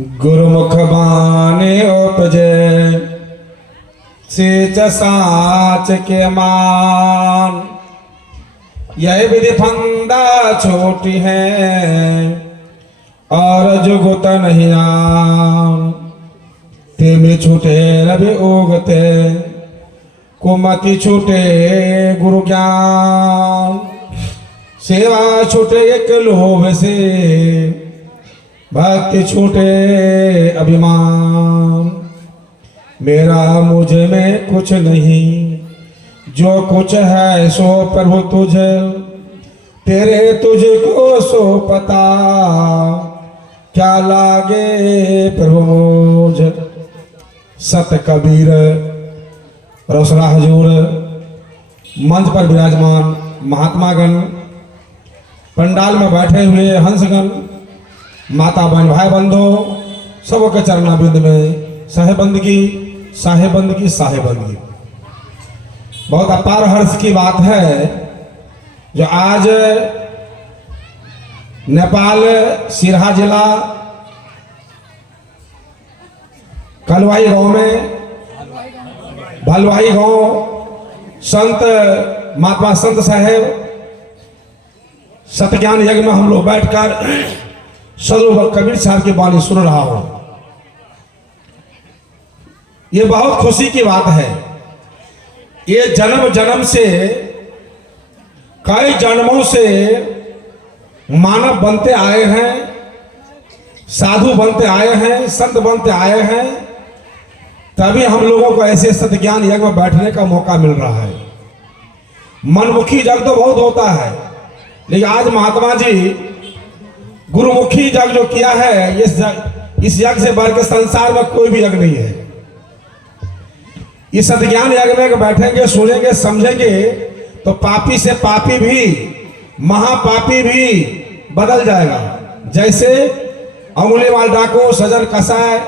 गुरुमुख बाने उपजे सेच साच के मान। यह विधि फंदा छोटी है और जुगत नहीं आन। ते में छूटे रवि उगते कुमति छूटे गुरु ज्ञान। सेवा छूटे एक लोभ से भक्ति छूटे अभिमान। मेरा मुझ में कुछ नहीं जो कुछ है सो प्रभु तुझे। तेरे तुझको सो पता क्या लागे प्रभु मुझे। सत कबीर रोसरा हजूर मंच पर विराजमान महात्मागण, पंडाल में बैठे हुए हंसगण, माता बहन भाई बंधो, सबके चरणाबिंद में साहेबंदगी साहेबंदगी साहेबंदगी। बहुत अपार हर्ष की बात है जो आज नेपाल सिरहा जिला कलवाई गांव में भलवाई गांव संत महात्मा संत साहेब सतज्ञान यज्ञ में हम लोग बैठकर सदगुरु कबीर साहब की वाणी सुन रहा हूं। ये बहुत खुशी की बात है। ये जन्म जन्म से कई जन्मों से मानव बनते आए हैं, साधु बनते आए हैं, संत बनते आए हैं, तभी हम लोगों को ऐसे सतज्ञान यज्ञ में बैठने का मौका मिल रहा है। मनमुखी यज्ञ तो बहुत होता है, लेकिन आज महात्मा जी गुरुमुखी यज्ञ जो किया है, इस यज्ञ से बढ़ के संसार में कोई भी यज्ञ नहीं है। इस सतज्ञान यज्ञ में बैठेंगे, सुनेंगे, समझेंगे तो पापी से पापी भी, महापापी भी बदल जाएगा। जैसे अंगुलीवाल डाकू, सजन कसाय,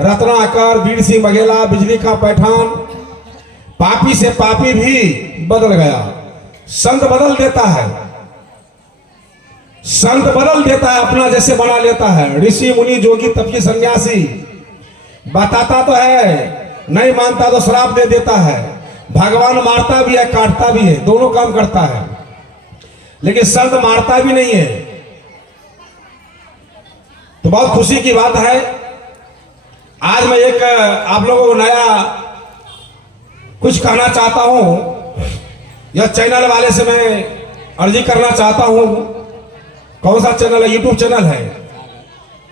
रत्नाकर, वीर सिंह बघेला, बिजली का पैठान, पापी से पापी भी बदल गया। संत बदल देता है, संत बदल देता है, अपना जैसे बना लेता है। ऋषि मुनि जोगी तपस्वी सन्यासी बताता तो है, नहीं मानता तो श्राप दे देता है। भगवान मारता भी है, काटता भी है, दोनों काम करता है, लेकिन संत मारता भी नहीं है। तो बहुत खुशी की बात है। आज मैं एक आप लोगों को नया कुछ कहना चाहता हूं। यह चैनल वाले से मैं अर्जी करना चाहता हूं। कौन सा चैनल है? यूट्यूब चैनल है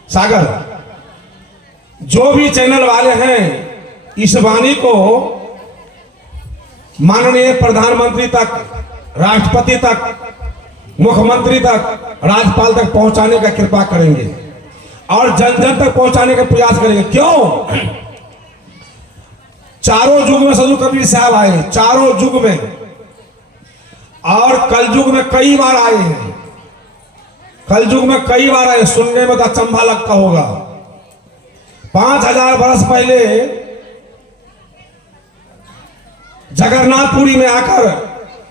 सागर। जो भी चैनल वाले हैं, इस वाणी को माननीय प्रधानमंत्री तक, राष्ट्रपति तक, मुख्यमंत्री तक, राज्यपाल तक पहुंचाने का कृपा करेंगे और जन जन तक पहुंचाने का प्रयास करेंगे। क्यों? चारों युग में सदगुरु कबीर साहब आए, चारों युग में, और कल युग में कई बार आए हैं। कल युग में कई बार आए, सुनने में तो अचंभा लगता होगा। 5000 वर्ष पहले जगन्नाथपुरी में आकर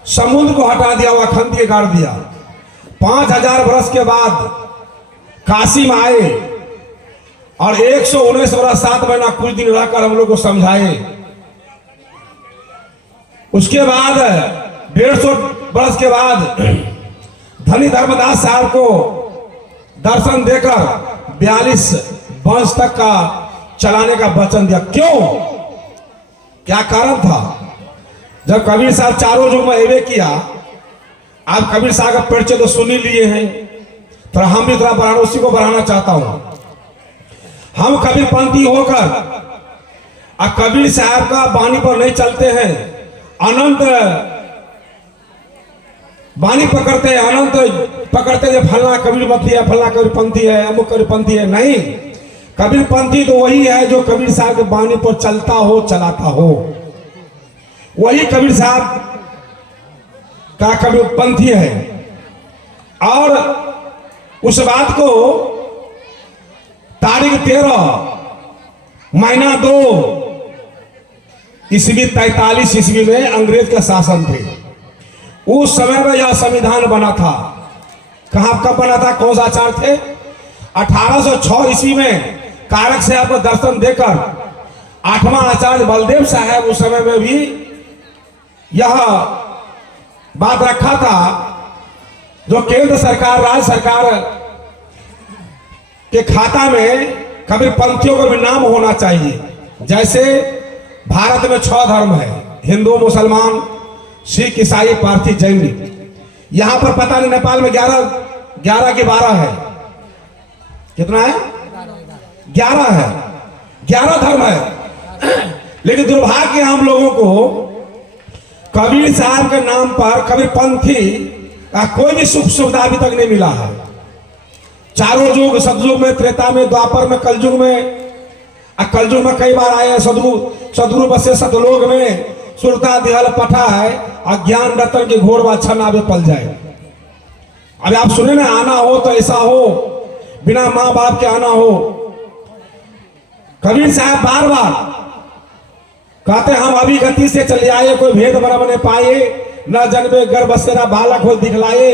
समुद्र को हटा दिया, वह खंती गाड़ दिया। 5000 वर्ष के बाद काशी में आए और 119 वर्ष 7 महीना कुछ दिन रहकर हम लोग को समझाए। उसके बाद 150 वर्ष के बाद धनी धर्मदास साहब को दर्शन देकर 42 वंश तक का चलाने का वचन दिया। क्यों? क्या कारण था? जब कबीर साहब चारों युग में एवे किया, आप कबीर साहब का परिचय तो सुन ही लिए हैं, तो हम भी थोड़ा बढ़ाना, उसी को बढ़ाना चाहता हूं। हम कबीरपंथी होकर कबीर साहब का वाणी पर नहीं चलते हैं, अनंत वाणी पकड़ते हैं, अनंत पकड़ते हैं, फलना कबीरपंथी है, फलना कबीरपंथी है, अमुक कबीरपंथी है। नहीं, कबीरपंथी तो वही है जो कबीर साहब के वाणी पर चलता हो, चलाता हो। वही कबीर साहब का कबीरपंथी है। और उस बात को तारीख 13 महीना 2 ईस्वी 43 ईस्वी में अंग्रेज का शासन थे। उस समय में यह संविधान बना था। कहां कब बना था? कौन सा आचार थे? 1806 ईस्वी में कारक साहब को दर्शन देकर आठवां आचार्य बलदेव साहब उस समय में भी यह बात रखा था, जो केंद्र सरकार राज्य सरकार के खाता में कबीरपंथियों को भी नाम होना चाहिए। जैसे भारत में 6 धर्म है, हिंदू, मुसलमान, सिख, ईसाई, पारसी, जैन। यहां पर पता नहीं नेपाल में 11 के 12 है, कितना है? 11 है, 11 धर्म है। लेकिन दुर्भाग्य हम लोगों को कबीर साहब के नाम पर कबीरपंथी का कोई भी सुख सुविधा अभी तक नहीं मिला है। चारों युग, सतयुग में, त्रेता में, द्वापर में, कलयुग में, कलयुग में कई बार आए हैं। सदगुरु बसे सतलोक में, सुरता दिहल पठा है, अज्ञान रतन के घोर बादशाह नावे पल जाए। अभी आप सुने ना, आना हो तो ऐसा हो, बिना माँ बाप के आना हो। कबीर साहब बार बार कहते हम अभी गति से चले आए, कोई भेद बरम ने पाए, न जन्मे गर्भ बसेरा बालक हो दिखलाए,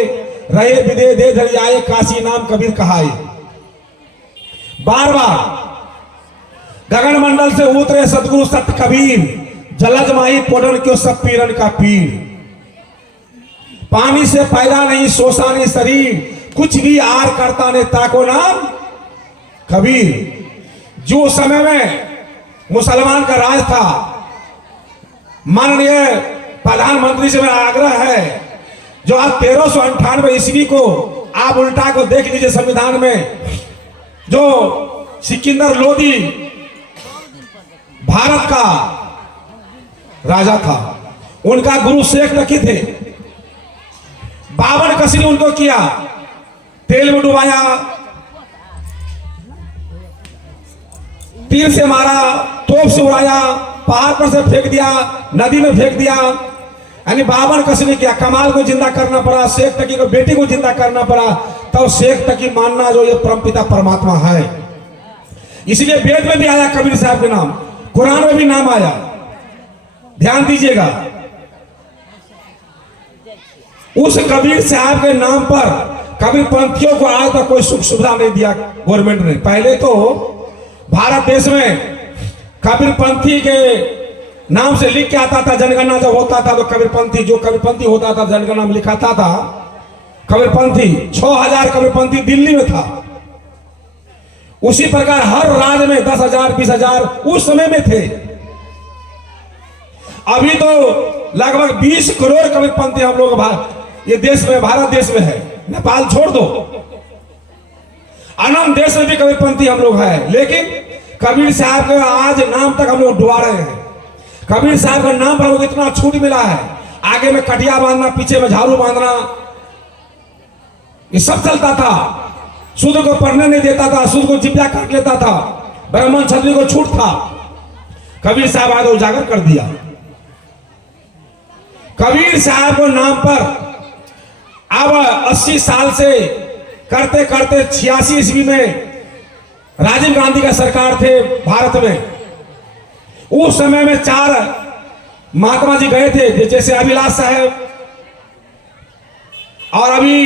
रहे विदे दे धरियाए, काशी नाम कबीर कहाए। बार बार गगन मंडल से उतरे सतगुरु सत कबीर, जलज माही पोडन क्यों सब पीरन का पीर। पानी से पैदा नहीं सोसा नहीं शरीर, कुछ भी आर करता ने ताको नाम कबीर। जो समय में मुसलमान का राज था, माननीय प्रधानमंत्री से मेरा आग्रह है, जो आप 1398 ईस्वी को आप उल्टा को देख लीजिए संविधान में, जो सिकंदर लोदी भारत का राजा था, उनका गुरु शेख नकी थे। 52 कसरी उनको किया, तेल में डुबाया, तीर से मारा, तोप से उड़ाया, पहाड़ पर से फेंक दिया, नदी में फेंक दिया, यानी 52 कसरी किया। कमाल को जिंदा करना पड़ा, शेख तकी को बेटी को जिंदा करना पड़ा, तब शेख तकी मानना जो ये परमपिता परमात्मा है। इसलिए वेद में भी आया कबीर साहब के नाम, कुरान में भी नाम आया, ध्यान दीजिएगा। उस कबीर साहब के नाम पर कबीरपंथियों को आज तक कोई सुख सुविधा नहीं दिया गवर्नमेंट ने। पहले तो भारत देश में कबीरपंथी के नाम से लिख के आता था, जनगणना जब होता था तो कबीरपंथी, जो कबीरपंथी होता था जनगणना में लिखाता था कबीरपंथी। 6000 कबीरपंथी दिल्ली में था। उसी प्रकार हर राज्य में 10,000 20,000 उस समय में थे। अभी तो लगभग 20 करोड़ कबीरपंथी हम लोग ये देश में, भारत देश में है। नेपाल छोड़ दो, अनंत देश में भी कबीरपंथी हम लोग हैं। लेकिन कबीर साहब के आज नाम तक हम लोग डुबा रहे हैं। कबीर साहब का नाम पर हमको इतना छूट मिला है, आगे में कटिया बांधना, पीछे में झाड़ू बांधना, ये सब चलता था। शूद्र को पढ़ने नहीं देता था, शूद्र को जिब्या काट लेता था, ब्राह्मण क्षत्रिय को छूट था। कबीर साहब आज उजागर कर दिया। कबीर साहब को नाम पर अब 80 साल से करते करते 86 ईस्वी में राजीव गांधी का सरकार थे भारत में। उस समय में 4 महात्मा जी गए थे, जैसे अभिलाष साहब, और अभी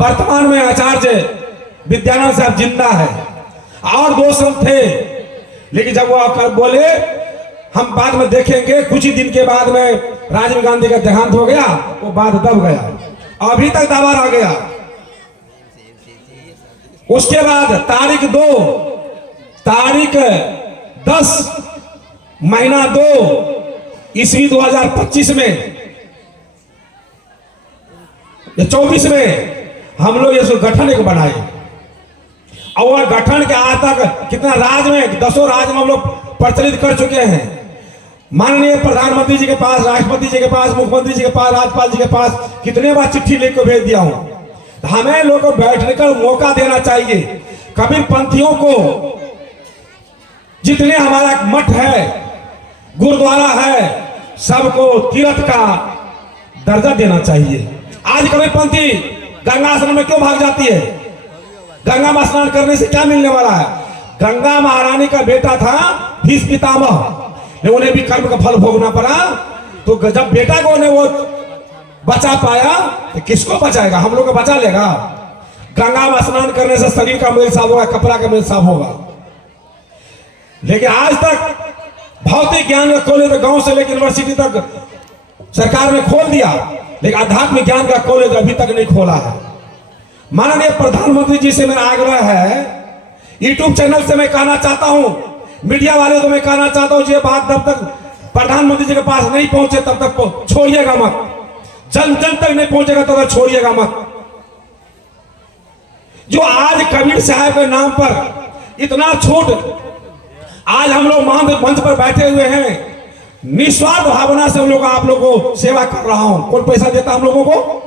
वर्तमान में आचार्य विद्यानंद साहब जिंदा है, और 2 संत थे। लेकिन जब वो आकर बोले हम बाद में देखेंगे, कुछ ही दिन के बाद में राजीव गांधी का देहांत हो गया, वो बात दब गया, अभी तक दावा रह गया। उसके बाद तारीख 10 महीना 2 ईस्वी 2025 में या 24 में हम लोग ये गठन एक बनाए। और गठन के आज तक कितना राज्य में, 10 राज्य में हम लोग प्रचलित कर चुके हैं। माननीय प्रधानमंत्री जी के पास, राष्ट्रपति जी के पास, मुख्यमंत्री जी के पास, राज्यपाल जी के पास कितने बार चिट्ठी लेकर भेज दिया हूं। हमें लोगों को बैठने का मौका देना चाहिए। कबीरपंथियों को जितने हमारा मठ है, गुरुद्वारा है, सबको तीर्थ का दर्जा देना चाहिए। आज कबीरपंथी गंगा स्नान में क्यों भाग जाती है? गंगा में स्नान करने से क्या मिलने वाला है? गंगा महारानी का बेटा था भीष्म पितामह, उन्हें भी कर्म का फल भोगना पड़ा। तो जब बेटा को उन्हें वो बचा पाया, तो किसको बचाएगा? हम लोग को बचा लेगा? गंगा में स्नान करने से शरीर का मेल साफ होगा, कपड़ा का मेल साफ होगा। लेकिन आज तक भौतिक ज्ञान का कॉलेज गांव से लेकर यूनिवर्सिटी तक सरकार ने खोल दिया, लेकिन आध्यात्मिक ज्ञान का कॉलेज अभी तक नहीं खोला है। माननीय प्रधानमंत्री जी से मेरा आग्रह है, यूट्यूब चैनल से मैं कहना चाहता हूं, मीडिया वाले को मैं कहना चाहता हूं, ये बात जब तक प्रधानमंत्री जी के पास नहीं पहुंचे तब तक छोड़िएगा मत, जन जन तक नहीं पहुंचेगा तब तक छोड़िएगा मत। जो आज कबीर साहब के नाम पर इतना छूट, आज हम लोग मंच पर बैठे हुए हैं, निस्वार्थ भावना से हम लोग आप लोगों को सेवा कर रहा हूं। कौन पैसा देता हम लोगों को?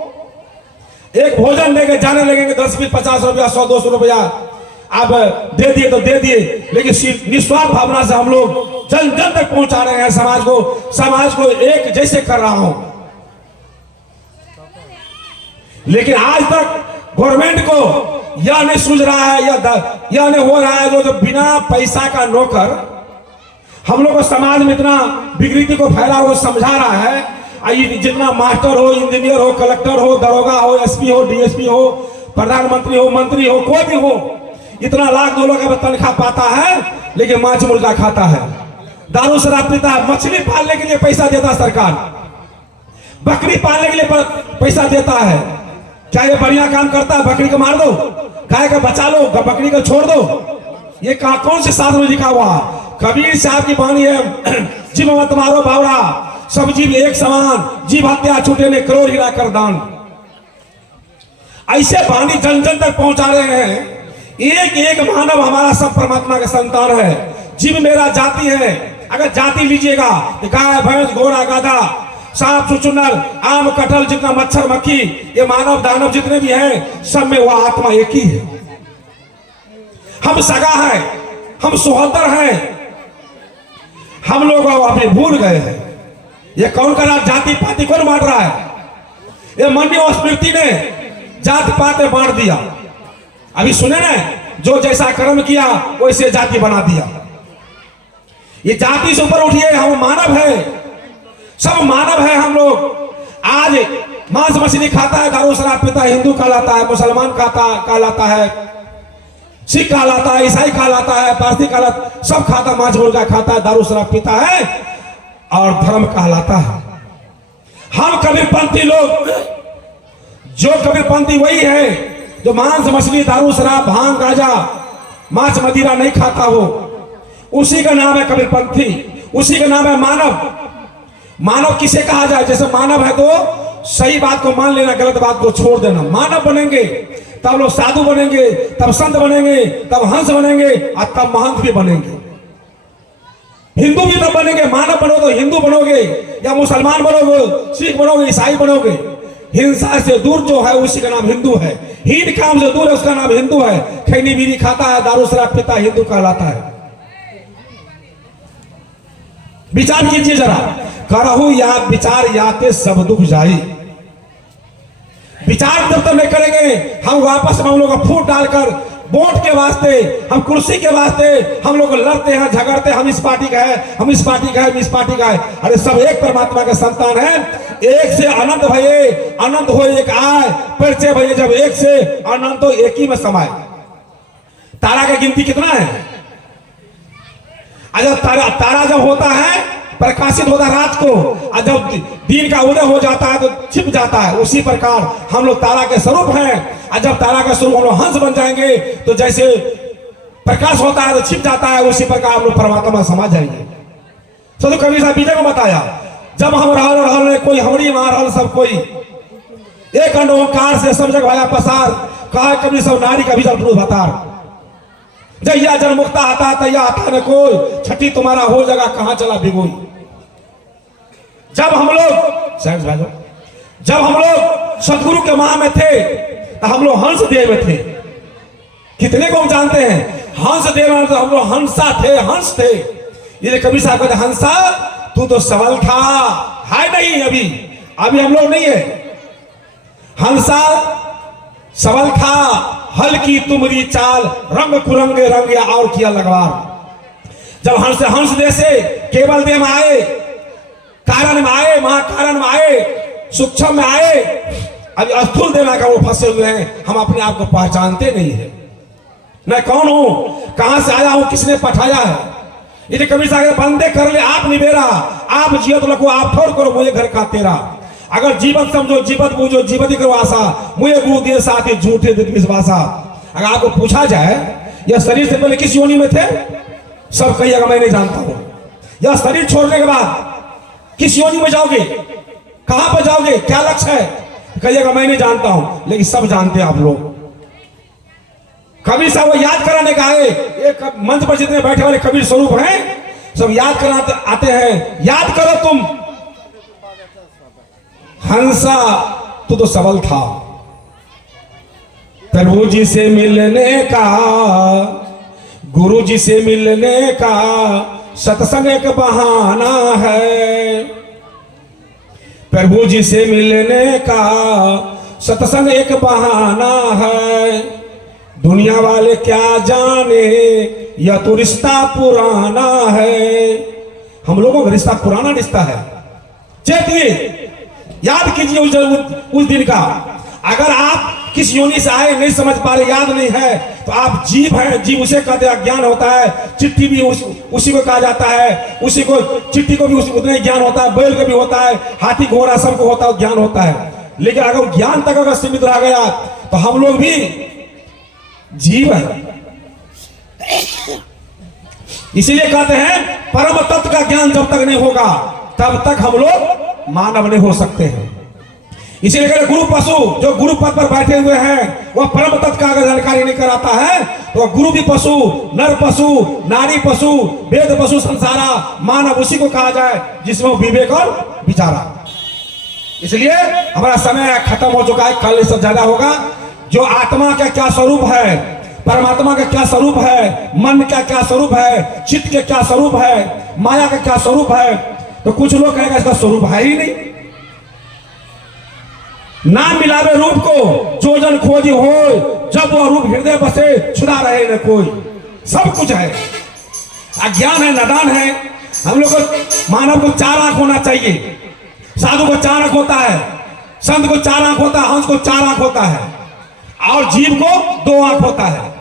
एक भोजन लेके जाने लगेंगे 10 20 50 रुपया 100 200 रुपया आप दे दिए तो दे दिए, लेकिन निस्वार्थ भावना से हम लोग जन जन तक पहुंचा रहे हैं, समाज को एक जैसे कर रहा हूं। लेकिन आज तक गवर्नमेंट को यह नहीं सूझ रहा है, यह नहीं हो रहा है जो बिना पैसा का नौकर हम लोग को समाज में इतना विकृति को फैला हुआ समझा रहा है। जितना मास्टर हो, इंजीनियर हो, कलेक्टर हो, दरोगा हो, एसपी हो, डीएसपी हो, प्रधानमंत्री हो, मंत्री हो, कोई भी हो, इतना लाख 2 लाख का तनख्वाह पाता है, लेकिन मांस मुर्गा खाता है, दारू शराब पीता है। मछली पालने के लिए पैसा देता सरकार, बकरी पालने के लिए पैसा देता है। क्या ये बढ़िया काम करता है? बकरी को मार दो, गाय का बचा लो, बकरी को छोड़ दो। ये कौन से शास्त्र में लिखा हुआ? कबीर साहब की वाणी है, जीव मत मारो बावड़ा, सब जीव एक समान, जीव हत्या छूटे ने करोड़ हीरा कर दान। ऐसे वाणी जन जन तक पहुंचा रहे हैं। एक एक मानव हमारा सब परमात्मा का संतान है। जीव मेरा जाति है। अगर जाति लीजिएगा तो गाय भैंस घोड़ा गाधा सांप चुचुनर आम कटहल जितना मच्छर मक्खी ये मानव दानव जितने भी हैं, सब में वह आत्मा एक ही है। हम सगा है, हम सोहदर हैं। हम लोग अभी भूल गए हैं। ये कौन कर रहा? जाति पाति कौन बांट रहा है? ये मंडी और स्मृति ने जाति पाति बांट दिया। अभी सुने ना, जो जैसा कर्म किया वैसे जाति बना दिया। ये जाति से ऊपर उठिए, हम मानव है, सब मानव है हम लोग। आज मांस मछली खाता है, दारू शराब पीता है, हिंदू कहलाता है, मुसलमान कहलाता है, सिख कहलाता है, ईसाई कहलाता है, पारसी कहलाता, सब खाता, मांस मुर्गा खाता है, दारू शराब पीता है और धर्म कहलाता है। हम कबीरपंथी लोग, जो कबीरपंथी वही है जो मांस मछली दारू शराब भांग गांजा मांस मदिरा नहीं खाता हो, उसी का नाम है कबीरपंथी, उसी का नाम है मानव। मानव किसे कहा जाए? जैसे मानव है तो सही बात को मान लेना, गलत बात को छोड़ देना। मानव बनेंगे तब लोग साधु बनेंगे, तब संत बनेंगे, तब हंस बनेंगे और तब महंत भी बनेंगे। हिंदू भी तब बनेंगे। मानव बनो तो हिंदू बनोगे, या मुसलमान बनोगे, सिख बनोगे, ईसाई बनोगे। हिंसा से दूर जो है उसी का नाम हिंदू है। हीन काम से दूर है उसका नाम हिंदू है। खैनी बीड़ी खाता है, दारू शराब पीता है, हिंदू कहलाता है। विचार कीजिए जरा, करहु या विचार याते सब दुख जाई। विचार जब तक नहीं करेंगे, हम वापस हम लोग का फूट डालकर वोट के वास्ते, हम कुर्सी के वास्ते हम लोग लड़ते हैं, झगड़ते हैं। हम इस पार्टी का है, हम इस पार्टी का है, हम इस पार्टी का है। अरे सब एक परमात्मा के संतान है। एक से अनंत भये, अनंत हो एक आए, परिचय भये जब एक से अनंत हो एक ही में समाये। तारा की गिनती कितना है? जब तारा जब होता है, प्रकाशित होता है रात को, और जब दिन का उदय हो जाता है तो छिप जाता है। उसी प्रकार हम लोग तारा के स्वरूप हैं। और जब तारा का स्वरूप हम लोग हंस बन जाएंगे तो जैसे प्रकाश होता है तो छिप जाता है, उसी प्रकार हम लोग परमात्मा समा जाएंगे। तो कभी साहब बीजे को बताया, जब हम रहल कोई हमरी मार सब कोई एक अंडोकार से सब जग भाया पसार, कहा कभी सब नारी का भी जल पुरुष बतार। जैया जन मुक्ता आता तैया आता न कोई, छठी तुम्हारा हो जगह कहां चला भिगोई। जब हम लोग सदगुरु के माह में थे तो हम लोग हंस देव में थे। कितने को हम जानते हैं? हंस देव में तो हम लोग हंसा थे, हंस थे। ये कभी साहब कहते, हंसा तू तो सबल था, है नहीं अभी हम लोग नहीं है। हंसा सबल था, हल्की तुमरी चाल, रंग कुरंगे रंग या और किया लगवार। जब हंस जैसे केवल देव में आए, कारण में आए, महाकारण में आए, सूक्ष्म में आए, अभी स्थूल देना का वो फंसे हुए हैं। हम अपने आप को पहचानते नहीं है। मैं कौन हूं, कहां से आया हूं, किसने पठाया है। इसे कबीर साहब बंदे कर ले आप निबेरा, आप जियत लको आप ठोर करो मुझे घर का तेरा। अगर जीवत समझो जीवत बूझो जीवती करो आशा, मुझे गुरु दिए साथी झूठे दिल विश्वासा। अगर आपको पूछा जाए यह शरीर से पहले किस योनि में थे, सब कहिएगा मैं नहीं जानता हूं। यह शरीर छोड़ने के बाद किस योनि में जाओगे, कहां पर जाओगे, क्या लक्ष्य है, कहिएगा मैं नहीं जानता हूं। लेकिन सब जानते हैं आप लोग। कबीर साहब वो याद कराने का है, एक मंच पर जितने बैठे वाले कबीर स्वरूप हैं सब याद कराते आते हैं। याद करो तुम हंसा तो सबल था, प्रभु जी से मिलने का, गुरु जी से मिलने का सत्संग एक बहाना है। प्रभु जी से मिलने का सत्संग एक बहाना है। दुनिया वाले क्या जाने यह तो रिश्ता पुराना है। हम लोगों का रिश्ता पुराना रिश्ता है। चेतिए, याद कीजिए उस दिन का। अगर आप किस योनि से आए नहीं समझ पा रहे, याद नहीं है, तो आप जीव हैं। जीव उसे कहते हैं ज्ञान होता है। चिट्ठी भी उसी को कहा जाता है, उसी को चिट्ठी को भी उतना ही ज्ञान होता है, बैल को भी होता है, हाथी घोड़ा सबको होता है, ज्ञान होता है। लेकिन अगर ज्ञान तक अगर सीमित रह गया तो हम लोग भी जीव है। इसीलिए कहते हैं परम तत्व का ज्ञान जब तक नहीं होगा तब तक हम लोग मानव नहीं हो सकते हैं। इसीलिए कहते गुरु पशु, जो गुरु पद पर बैठे हुए हैं वह परम तत्व का अगर जानकारी नहीं कराता है तो गुरु भी पशु, नर पशु, नारी पशु, वेद पशु, संसारा, मानव उसी को कहा जाए जिसमें विवेक और विचारा। इसलिए हमारा समय खत्म हो चुका है, कल इससे ज्यादा होगा। जो आत्मा का क्या स्वरूप है, परमात्मा का क्या स्वरूप है, मन का क्या स्वरूप है, चित्त के क्या स्वरूप है, माया का क्या स्वरूप है, तो कुछ लोग कहेंगे इसका स्वरूप है ही नहीं। ना मिलावे रूप को जो जन खोजी हो, जब वह रूप हृदय बसे छुड़ा रहे न कोई। सब कुछ है, अज्ञान है, नादान है। हम लोग को, मानव को 4 आंख होना चाहिए। साधु को 4 आंख होता है, संत को 4 आंख होता है, हंस को 4 आंख होता है, और जीव को 2 आंख होता है।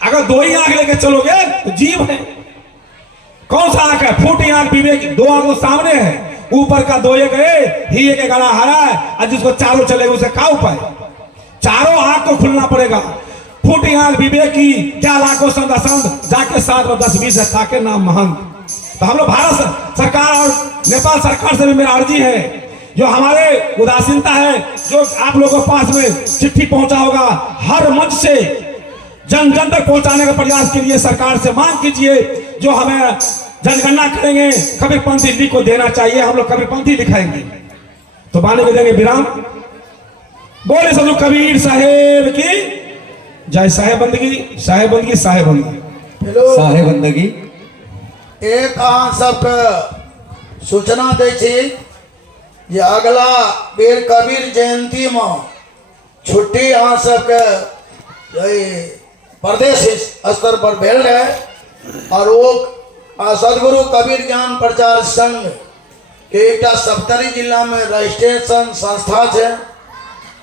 अगर 2 ही आंख लेके चलोगे तो जीव है। कौन सा आंख है? फूटी आंख विवेक। 2 आंख तो सामने है, ऊपर का 2 गए ही एक गला हरा है, और जिसको चारों चलेगा उसे का उपाय? चारों आंख को खुलना पड़ेगा। फूटी आंख विवेक की, क्या लाखों संत असंत, जाके 7 और 10-20 है ताके नाम महंत। तो हम लोग भारत सरकार और नेपाल सरकार से भी मेरा अर्जी है, जो हमारे उदासीनता है, जो आप लोगों के पास में चिट्ठी पहुंचा होगा, हर मंच से जन जन तक पहुंचाने का प्रयास कीजिए। सरकार से मांग कीजिए जो हमें जनगणना करेंगे कबीरपंथी लिख को देना चाहिए। हम लोग कबीरपंथी लिखाएंगे तो बाने को देंगे विराम। बोले सब लोग कबीर साहेब की जय। साहेब बंदगी, साहेब बंदगी, साहेब बंदगी, साहेब बंदगी। एक अहाँ सबके सूचना दै छी जे अगला बेर कबीर जयंती में छुट्टी अहाँ सबके प्रदेश स्तर पर भेल रहे, और वो सदगुरु कबीर ज्ञान प्रचार संघ के एक सप्तरी जिला में रजिस्ट्रेशन संस्था है।